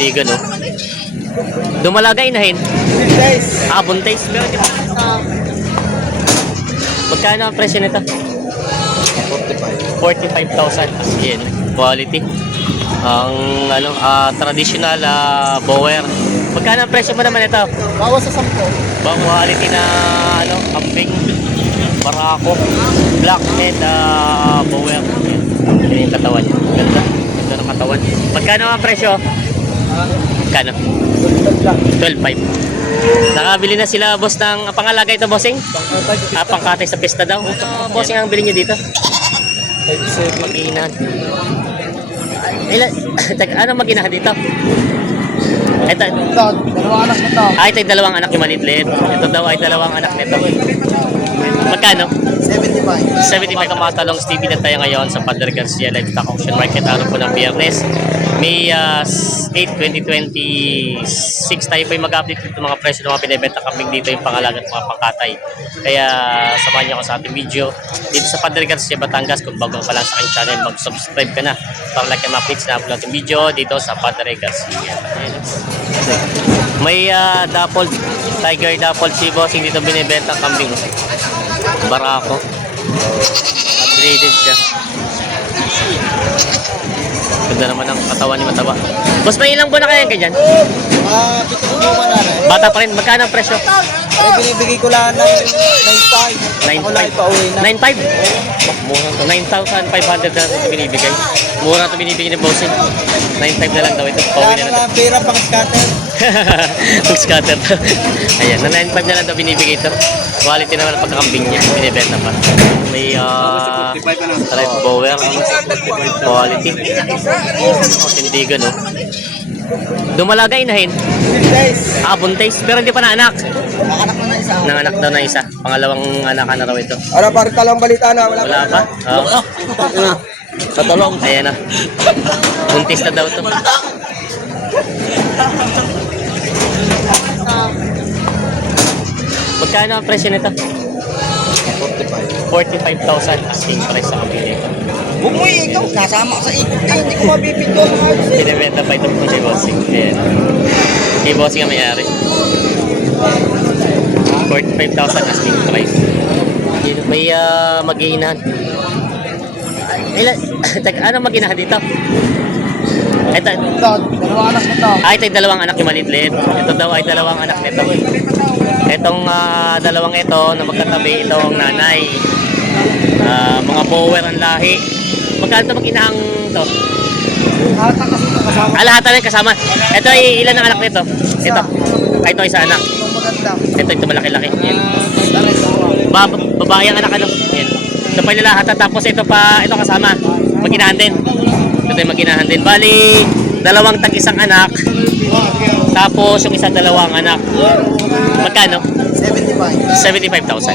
tindigan, no? Dumalaga inahin. Guys, Buntis. Pero di ba? Magkano ang presyo nito? 45. 45,000. As in, quality. Ang traditional bower. Magkano ang presyo mo naman ito? Bawas sa 10. Bang quality na kambing, barako, blackhead bower. Yan yung katawan niya. Ganda. Ganda ng katawan. Magkano ang presyo? Magkano? 12,500. Nakabili na sila boss ng pangalaga ito, bossing? Pangkatay sa pista daw. Bossing ang bili niyo dito? Mag-iinahan. Ano mag-iinahan dito? Ito, Dalawang anak nito. ito yung dalawang anak yung maliit. Ito daw ay dalawang anak nito. Magkano? 75. 75 mga talong Stevie na tayo ngayon sa Padre Garcia Livestock Auction Market. Araw po ng Biyernes, May 8, 2026. Tayo po yung mag-update dito mga presyo ng mga binibenta kambing dito yung pangalaga at mga pangkatay. Kaya samahan niyo ako sa ating video dito sa Padre Garcia, Batangas. Kung bago ka pa lang sa aking channel, mag-subscribe ka na para like and updates na upload yung video dito sa Padre Garcia. May Tiger Dapple si bossing dito binibenta kambing. Barako. Upgraded siya. Ganda naman ang katawan ni mataba. Boss, may ilang buwan na kaya ganyan? 7 buwan na rin. Bata pa rin. Magkano ang presyo? Pero binibigay ko lang ng 9.5. Ako lang ipauwi na. 9.5? Mura to. 9,500 na ito binibigay. Mura ito binibigay ni bossing. 9.5 na lang daw ito. Pauwi na Kaya lang. na pera pang scatter. Mag-scatter. Ayan, na 9.5 na lang daw binibigay ito. Quality naman ang pagkakambing niya. Binibenta pa. May type bower. Quality. Tindigan, no? Dumalaga inahin. Guys, Buntis. Pero hindi pa na anak. anak na isa. Nanganak daw na isa. Pangalawang anak na raw ito. Ano, parang talang balita na. Wala pa? Oo. Sa talong. Ayan na. Buntis na daw ito. Magkano ang presyo nito? 45. 45,000 asking price sa kabili ito. Bumuy, ikaw. Nasama ka sa ikot. Hindi ko mabibigyan ng ayos. Binibenta pa ito po si Bossing. Ayan. Si Bossing ang may-ari. 45,000 asking price. May mag-iinahan. Ano mag-iinahan dito? Ito, Dalawang anak nito. ito yung dalawang anak yung maliit. Ito daw ay dalawang anak nito. Itong dalawang ito na magkatabi, itong nanay. Mga bower ang lahi. Magkano ito mag-inahang to? Lahat ang kasama. Lahat na rin kasama. Ito ay ilan ang anak nito? Ito. Ito isa anak. Yung maganda. Ito malaki-laki. Yan. Daray sawa. Babae ang anak ano. Yan. Ito pa yung lahat. Tapos ito pa, ito kasama. Mag-inahan din. Ito yung mag-inahan din. Bali, dalawang tag-isang anak. Tapos yung isa dalawang anak. Magkano? 75. 75,000.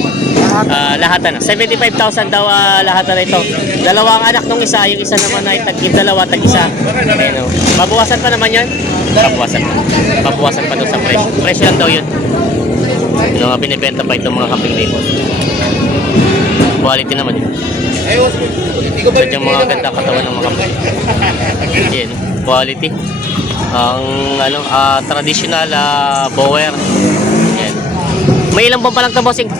Lahat na. 75,000 daw lahat na ito. Dalawang anak nung isa, yung isa naman ay dalawa, tag-isa. Ayun, oh. Babawasan pa naman yan? Babawasan pa. Babawasan pa daw sa presyo. Presyo lang daw yun. Yung mga binibenta pa itong mga kambing dito. Quality naman yun. Sadyang mga ganda katawan ng mga kambing. Yan, quality. Ang traditional bower. Yan. May ilang buwan pa lang ito, bossing?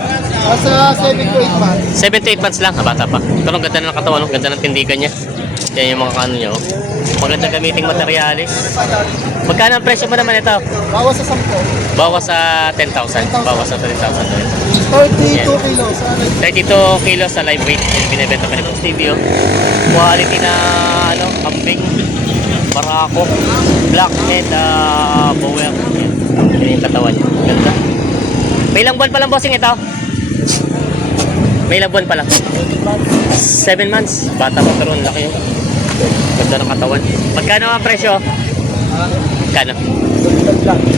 Nasa 7 to 8 months. 7 to 8 months lang. Bata pa. Pero ang ganda ng katawan, ganda ng tindigan niya. Yan yung mga ano niya. Maganda gamiting materialis. Magkano ang presyo mo naman ito? Bawas sa 10. Bawas sa 10,000. Bawas sa 10,000. 32 kilos. 32 kilos sa live weight. Binibenta pa ni Boss TV. Quality na kambing, barako, blackhead bower. Yan yung katawan niya. Ganda. May ilang buwan pa lang, bossing, ito? May ilang buwan pa lang? 7 months. Bata pa pero ang laki yun. Ganda ng katawan. Magkano ang presyo? Magkano?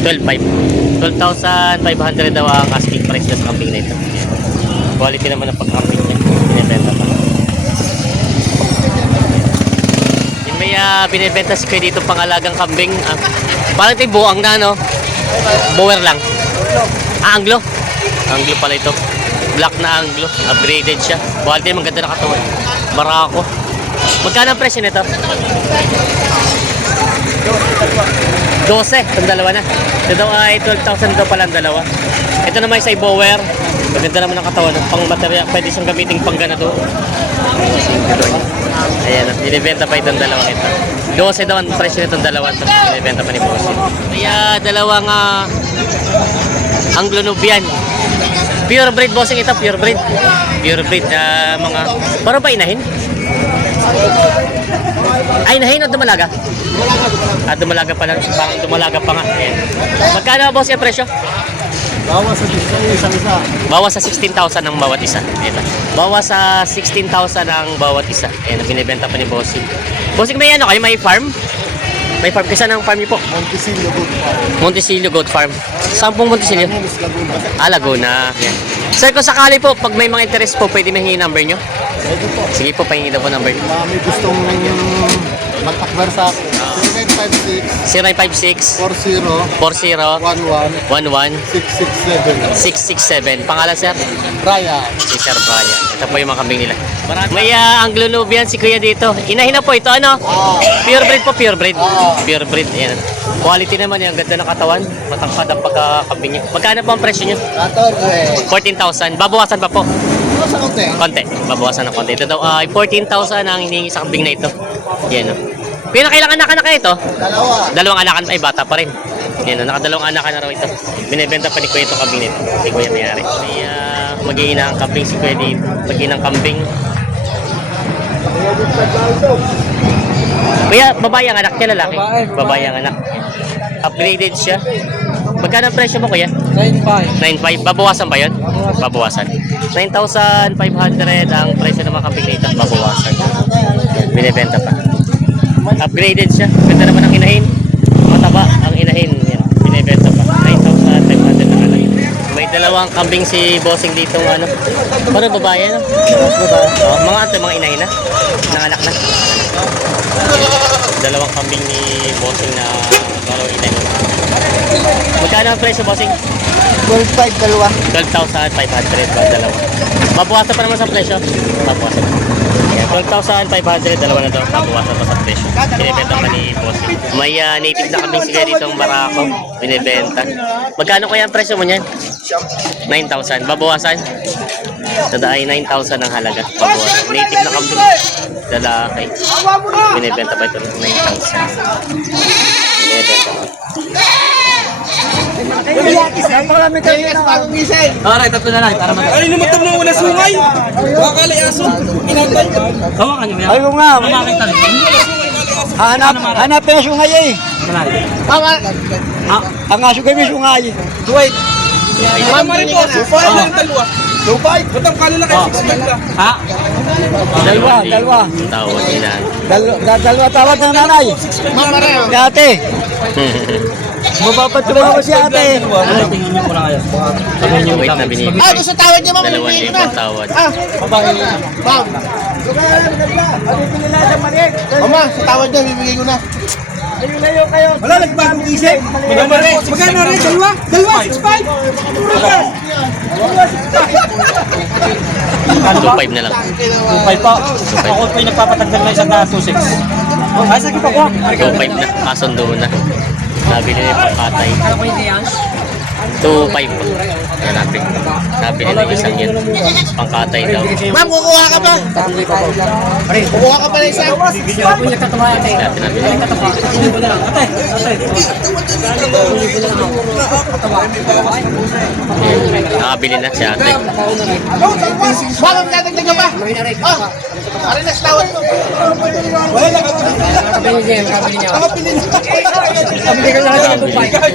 12,500. 12,500 daw ang asking price na sa kambing na ito. Quality naman ang pagkambing niya. Binibenta pa. Yung may binibenta si kayo dito pangalagang kambing. Parang ito yung buang na, no? Bower lang. Anglo. Anglo pala ito. Black na Anglo. Upgraded siya. Quality naman ganda na katawan. Barako. Magkano ang presyo nito? 12, itong dalawa na. Ito daw ay 12,000 daw pala ang dalawa. Ito naman sa Bower. Maganda naman ang katawan. Pang material, pwede siyang gamitin pang ganado. Ayan, binibenta pa itong dalawang ito. 12 daw ang presyo nitong dalawa ito. Binibenta pa ni Bossing. Kaya dalawang Anglo-Nubian. Pure breed, Bossing, ito, pure breed. Pure breed na mga, parang pa inahin? Ay, inahin o dumalaga? Dumalaga pa lang. Parang dumalaga pa nga. Ayan. Magkano, boss, yung presyo? Bawas sa isang isa. Bawas sa 16,000 ang bawat isa. Ito. Bawas sa 16,000 ang bawat isa. Ayan, binibenta pa ni Bossing. Bossing, may ano kayo? May farm? May farm. Kisa ng farm niyo po? Montesilio Goat Farm. Montesilio Goat Farm. Saan pong Montesilio? Laguna. Laguna. Ayan. Sir, kung sakali po, pag may mga interest po, pwede mahingi number nyo? Ito po. Sige po, pahingi daw po number. May gustong magtakbar sa akin. 0956 0956 40 40 11 11 667. 667. Pangalan, sir? Brian. Si Sir Brian. Ito po yung mga kambing nila. May Anglo-Nubian si Kuya dito. Inahin na po ito, ano? Pure breed po, pure breed. Pure breed, yan. Quality naman yan. Ganda ng katawan. Matangkad ang pagkakambing niya. Magkano po ang presyo niya? 14,000. Babawasan pa po. Sa konti. Konti. Babawasan ng konti. Ito daw ay 14,000 ang hinihingi sa kambing na ito. Yan, oh. Kuya, nakailang anak na ito? Dalawa. Dalawang anakan ay bata pa rin. Yan, nakadalawang anakan na raw ito. Binibenta pa ni Kuya itong kambing nito. Si Kuya mayari. May mag-iina ang kambing si Kuya dito. Mag-iina ang kambing. Kuya, babae ang anak niya, lalaki? Babae ang anak. Upgraded siya. Magkano ang presyo mo, Kuya? 9,500. Babawasan ba yun? Babawasan. 9,500 ang presyo ng mga kambing nito. Babawasan. Binibenta pa. Upgraded siya. Ganda naman ang inahin. Mataba ang inahin. Yan. Binibenta pa. 9,500 na kalay. May dalawang kambing si Bossing dito. Ano? Parang babae, no? Oh, mga ito, mga inahin na. Nanganak na. Dalawang kambing ni Bossing na parang inahin. Magkano ang presyo, Bossing? 12,500 dalawa. 12,500 ba dalawa? Mabawasan pa naman sa presyo? Mabawasan pa. Yeah, 12,500 dalawa na daw. Mabawasan pa sa presyo. Binibenta pa ni Bossing. May native na kambing sila dito ang Barako. Binibenta. Magkano kaya ang presyo mo niyan? 9,000. Babawasan? Tada ay 9,000 ang halaga. Babawasan. Native na kambing. Lalaki. Binibenta pa ito ng 9,000. Binibenta pa. Napakarami kayo na bagong gising. Alright, tatlo na lang. Para mag- Ano naman ito mo na sungay? Wakala aso. Inantay. Hawakan niyo yan. Ayaw nga. Makakita rin. Hanapin ang sungay eh. Ang aso kayo may sungay. Wait. Mama rin po. Supay lang dalawa. Supay. Ba't ang kala na kayo 6 months lang? Ha? Dalawa. Tawad nila. Dalawa tawad ng nanay. Mama rin. Si ate. Mapapatuwa ko si ate. Tingnan niyo muna kayo. Wait na binibigay. Ah, gusto tawad niya, mama. 2,000 ang tawad. Babae. Ma'am. Mama, sa tawad niya, bibigay ko na. Wala, nagbagong isip. Mama rin. Magkano rin? Dalawa? Dalawa, 6'5". 2,500 na lang. 2'5 pa. Ako pa yung nagpapatagdag na isang 2'6". Ah, sige pa ko. 2,500 na. Kasundo na. Nabili na yung pangkatay. 2,500 po. Yan natin. Nabili na yung isang yun. Pangkatay daw. Ma'am, kukuha ka pa. Kukuha ka pa na isa. Natin nabili. Nakabili na si ate. Ma'am, ang dadagdag ka pa. Ah, ano na sa tawad mo? Wala na.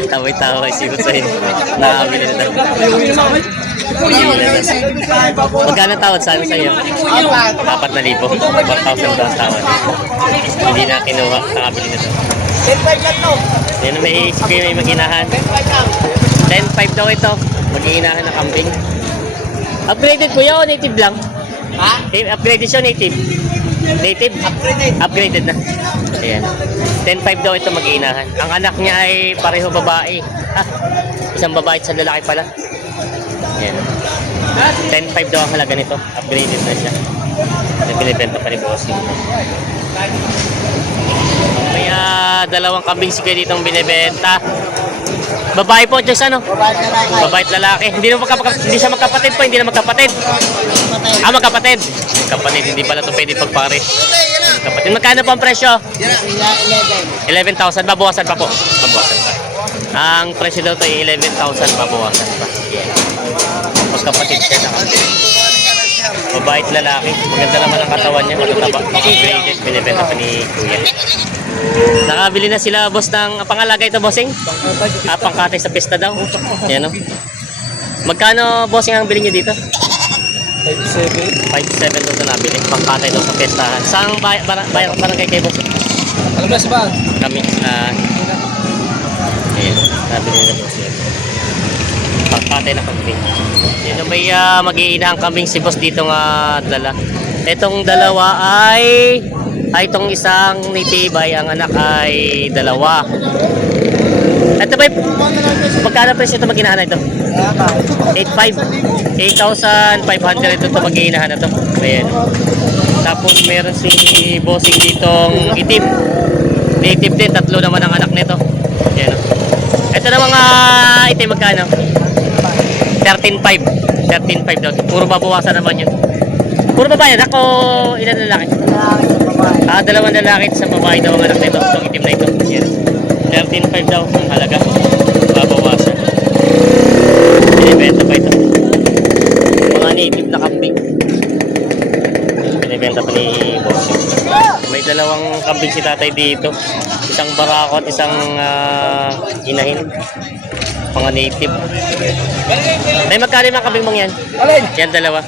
Taway-taway si Hussein. Nakabili na daw. Nakabili na. Magkano tawad sana sa iyo? 4,000 daw ang tawad. Hindi na kinuha. Nakabili na daw. Yan ang may isip kayo may mag-inahan. 10,500 daw ito. Mag-iinahan ng kambing. Upgraded kuya o native lang? Ha? Upgraded siya native? Native? Upgraded na. Ayan. 10,500 daw ito mag-iinahan. Ang anak niya ay pareho babae. Isang babae at isang lalaki pala. Ayan. 10,500 daw ang halaga nito. Upgraded na siya. Binibenta pa ni Bossing. May dalawang kambing si Kuya ditong binibenta. Babae po, Diyos ano? Babae at lalaki. Hindi siya magkapatid po, hindi na magkapatid. Magkapatid. Magkapatid, hindi pala ito pwede pagpare. Magkapatid. Magkano po ang presyo? 11,000. Babawasan pa po. Babawasan pa. Ang presyo daw ito ay 11,000. Babawasan pa. Yeah. Magkapatid siya na. Babae at lalaki. Maganda naman ang katawan niya. Matutaba. Graded. Binibenta pa ni Kuya. Nakabili na sila, boss, ng pangalaga ito, bossing? Pangkatay sa pista daw. Yan, no? Magkano, bossing, ang bili niyo dito? 5,700 daw ito nabili. Pangkatay daw sa pistahan. Saan barangay kayo, bossing? Alas ba? Kami, ayan, nabili na, bossing. Pangkatay na kambing. Yan, may mag-iinahang kambing si boss dito nga dala. Itong dalawa ay itong isang native ay ang anak ay dalawa. Ito ba magkano presyo ito mag-inahan ito? 8,500 ito mag-inahan na ito. Ayan. Tapos meron si bossing ditong itim. Native din, 3 naman ang anak nito. Ayan. Ito na mga itim magkano? 13,500 daw. Puro babawasan naman yun. Puro babae anak o ilan na lalaki? Dalawang lalaki sa babae daw ang anak nito. Itong itim na ito. Yan. 13,500 daw ang halaga. Babawasan. Binibenta pa ito. Mga native na kambing. Binibenta pa ni boss. May dalawang kambing si tatay dito. Isang barakot, isang inahin. Mga native. May magkano yung mga kambing mong yan? Alin? Yan dalawa.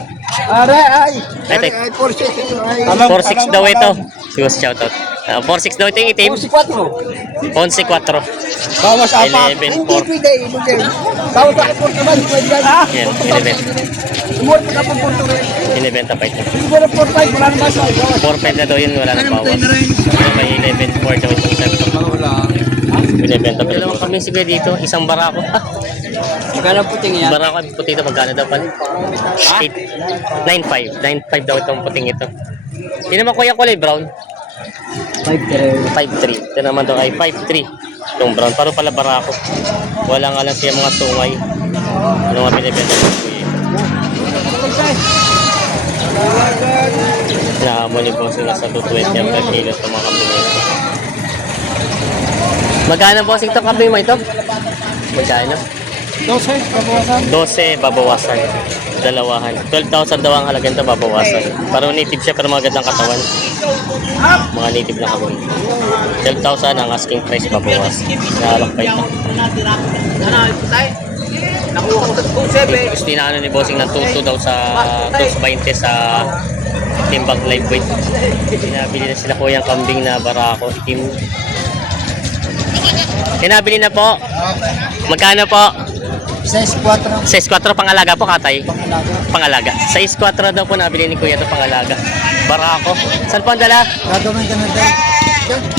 Ay. Ito. 4-6. 4-6 daw ito. Sige, shoutout. 4-6 daw ito yung itim. 4-4. 11-4. Bawas apa? 11-4. Bawas ako po naman. Yan, binibenta. Umur pa po po. Binibenta pa ito. Siguro 4-5. Wala naman sa 4-5 na daw yun, wala nang bawas. Pero may 11-4 daw itong set. Binibenta pa ito. Dalawang kami sige dito, isang barako. Magkano puting yan? Barako at puti ito, magkano daw pala? 9.5. 9.5 daw itong puting ito. Hindi naman kuya kulay brown. 5.3. Ito naman daw ay 5.3. Itong brown. Paro pala barako. Wala nga lang siya mga tungay. Ano nga binibenta ko kuya. Nahamon yung bossing nasa 220 ang per kilo sa mga kambing ito. Magkano bossing itong kambing mo ito? Magkano? 12 babawasan. Dalawahan. 12,000 daw ang halaga nito babawasan. Parang native siya pero magandang katawan. Mga native na kambing. 12,000 ang asking price babawasan. Nahalak pa ito. Gusto na ano ni bossing ng 2 daw sa 2.20 sa timbang live weight. Sinabili na sila kuyang kambing na barako. Itim. Sinabili na po. Magkano po? 6-4. 6-4 pangalaga po katay. Pangalaga. 6-4 daw po nabili ni kuya ito pangalaga. Barako. Saan po ang dala? Gagawin ka na din.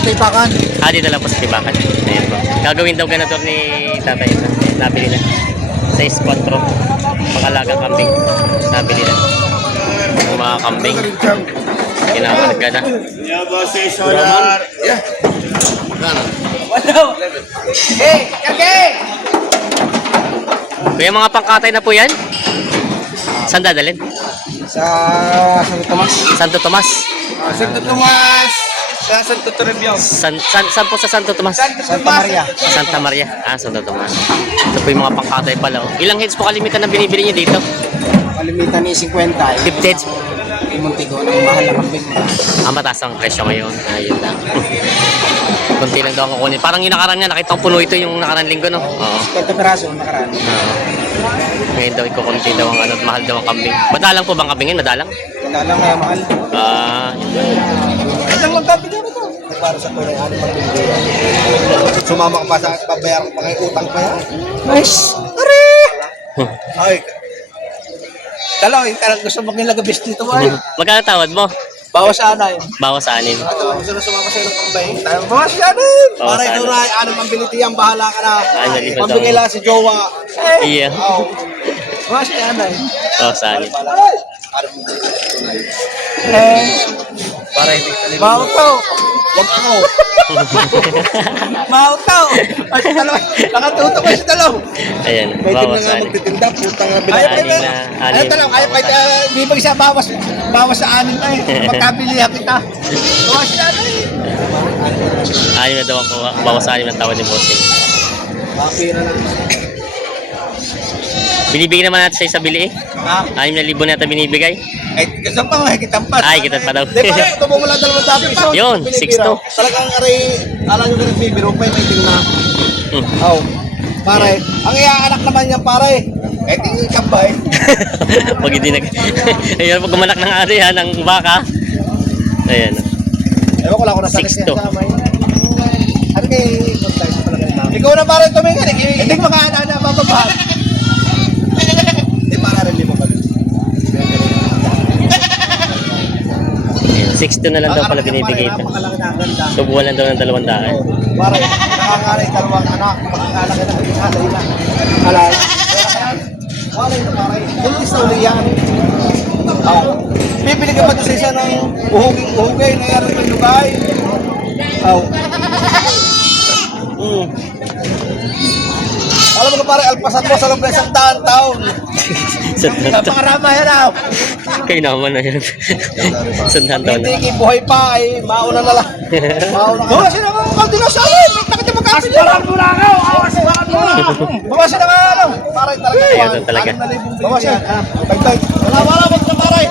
Tipakan. Di dala po sa tibakan. Ayan po. Gagawin daw ganito ni tatay ito. Nabili na. 6-4. Pangalaga kambing. Nabili na. Yung mga kambing. Kinakarga na. Kuya, mga pangkatay na po yan? Saan dadalhin? Sa Santo Tomas. Santo Tomas. Santo Tomas. Sa Santo Toribio. Saan po sa Santo Tomas? Santa Maria. Santa Maria. Santo Tomas. Ito po yung mga pangkatay pala. Oh. Ilang heads po kalimitan na binibili niyo dito? Kalimitan ni 50. 50 heads. Muntigo ng mahal na kambing. Mataas ang presyo ngayon. Ayun lang. Kunti lang daw ang kukunin. Parang yung nakaraan nga, nakita ko puno ito yung nakaraan linggo, no? Oo. 20 peraso nakaraan. Ngayon daw, ikukunti daw ang ano, mahal daw ang kambing. Madalang po bang kambing yun? Madalang? Wala lang kaya mahal. Isang lang kambing na ito. Para sa kulay, ano pag sumama ka pa sa babayaran pa kayo, utang pa yan. Nice! Are! Ay! Talo, yung karang gusto mong nilagabis dito ay. Magkano tawad mo? Bawas anay. Bawas sa anin. Ito, gusto na sumama sa'yo ng kambay. Bawas anay! Bawas Para sa ito anin. na, ano mang bilitiyan, bahala ka na. Nalipad ako. Pambigay lang si Jowa. Iya. Oo. Bawas anay. Bawas sa anin. Para hindi ka bawas to. Wag ako. Mautaw! Ay, sa dalaw. Nakatutok kayo sa dalaw. Ayan, May din na bawas nga ani. magtitinda. Putang na Anim binayad. na, Ano anim. talaw? Ayaw kahit di ba isa bawas sa anin na eh. Magkabilihan kita. Bawas na na eh. Anim na daw ako, bawas anim ng tawad ni Bossing. Mapira lang. Binibigyan naman natin sa bili eh. Ha? 6,000 na ito binibigay. Ay, kasama pa nga, kitampas. Ay, kita pa daw. Di ba, ito mo mula 200 piso. Yun, 6-2. Talagang aray, alam nyo ka nagbibiro pa, may tingnan. Hmm. Oh, pare, ang iaanak naman niyan pare. Eh, di kambay. Pag hindi nag... Ayun, pag gumanak ng ari ha, ng baka. Ayan. Ewan ko lang kung nasa 6-2. Ano kay ikaw na pare tumingin, hindi mga ana bababahal. Hindi para rin mo ba? Ayan, 6-2 na lang daw pala binibigay ito. Napakalaki na ang ganda. Subuhan lang daw ng 200. Pare, nakangaray dalawang anak, makakalaki na ang alay na. Alay. Alay na pare. Buntis na uli yan. Bibili ka pa doon sa isa ng uhugay na yaran ng lugay. Alam mo ka pare, alpasan mo sa loob ng 100 taon. Sa taon. Napakarama yan ah. Kayo naman na yan. Sandahan taon na. Hindi buhay pa ay mauna na lang. Mauna ka. Bawasin na nga ang dinosaur. Nakita magkapili. Asparan mo lang ako. Asparan mo lang. Bawasin na nga lang. Pare talaga. Ganun talaga. Bawasin. Tagtag. Wala wag na pare.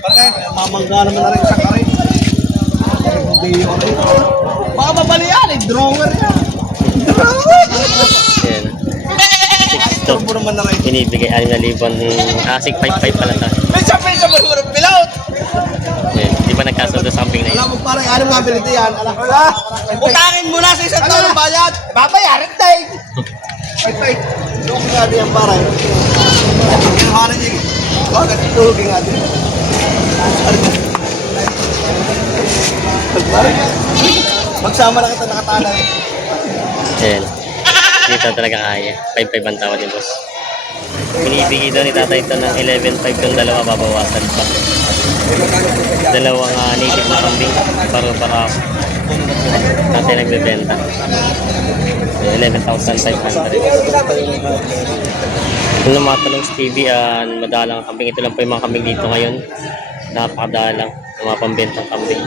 Pare, mamangga naman na rin sa kare. Baka mabalian eh. Drawer yan. Drawer. Ayan. 6-2. Turbo naman na rin. Binibigay 6,000. Asig 5-5 pala ito. May sapin sa mga pilaut. Ayan. Di ba nagkasundo sa kambing na yun? Alam mo pare, ano nga bilito yan? Wala. Utangin mo na sa isang taon ng bayad. Babayaran tayo. Ay. Joke nga din yan pare. Ang haran niya. Bakit tuhugin nga din. Magsama na kita nakatanay. Ayan. Dito talaga kaya. 5-5 ang tawad ni boss. Binibigay daw ni tatay ito ng 11-5 yung dalawa babawasan pa. Dalawang native na kambing. Para tatay nagbebenta. 11,500. Kung mga talong sa TV, madalang kambing. Ito lang po yung mga kambing dito ngayon. Napakadalang. Mga pambentang kambing.